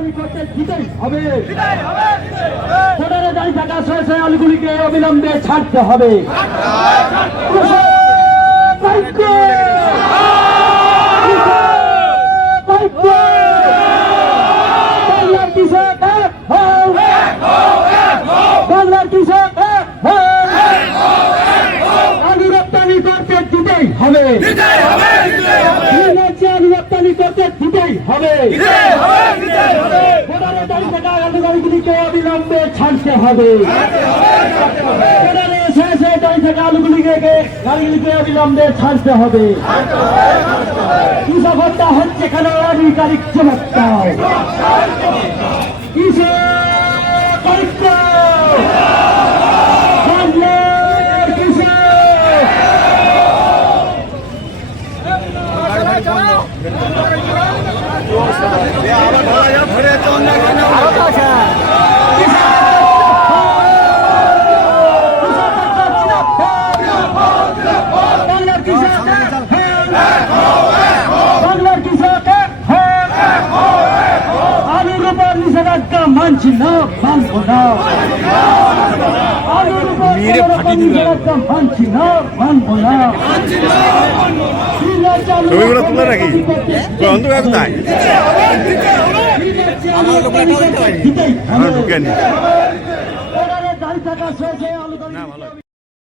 রপ্তানি করতে দিতেই হবে ভোটারে দাঁড়িয়ে থাকা শেষে আলুগুলিকে অবিলম্বে ছাড়তে হবে ঐক্য! কৃষক! বাংলার! আলু রপ্তানি করতে দিতেই হবে এই রাজ্যে আলু রপ্তানি করতে দিতেই হবে। ভোটারে দাঁড়িয়ে থাকা অবিলম্বে ছাড়তে হবে। শেষে দাঁড়িয়ে থাকা আলুগুলিকে গাড়িগুলিকে অবিলম্বে ছাড়তে হবে। কৃষক হত্যা হচ্ছে কেন আধিকারিক দাও কৃষক মানছি না মানব না। আলুর উপর নিষেধাজ্ঞা মানছি না মানব না। ছবিগুলো তুলে রাখি অন্ধকার কোথায়? আমরা ঢুকে নি দাঁড়িয়ে থাকা শেষে আলু না ভালো।